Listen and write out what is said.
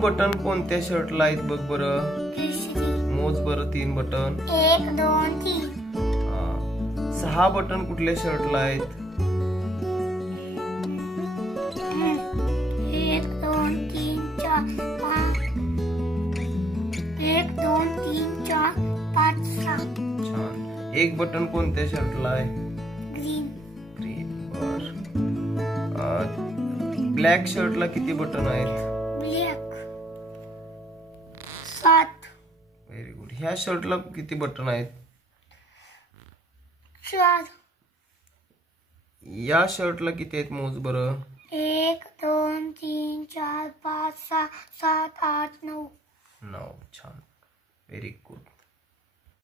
Button कोणत्या शर्टला आहेत बघ बरं. मोज बरं 3 बटन. 1 2 3. 6 बटन कुठल्या शर्टला आहेत. 1 2 3 4 5. 1 2 3 4 5 6. छान. 1 बटन कोणत्या शर्टला आहे. ग्रीन. बर. ब्लॅक शर्टला किती बटन आहेत. ब्लॅक 7. Very good. ह्या शर्टला किती बटन आहेत. 4. या शर्टला किती आहेत मोज बरं. 1 2 3 4 5 6 7 8 9. 9. छान. Very good.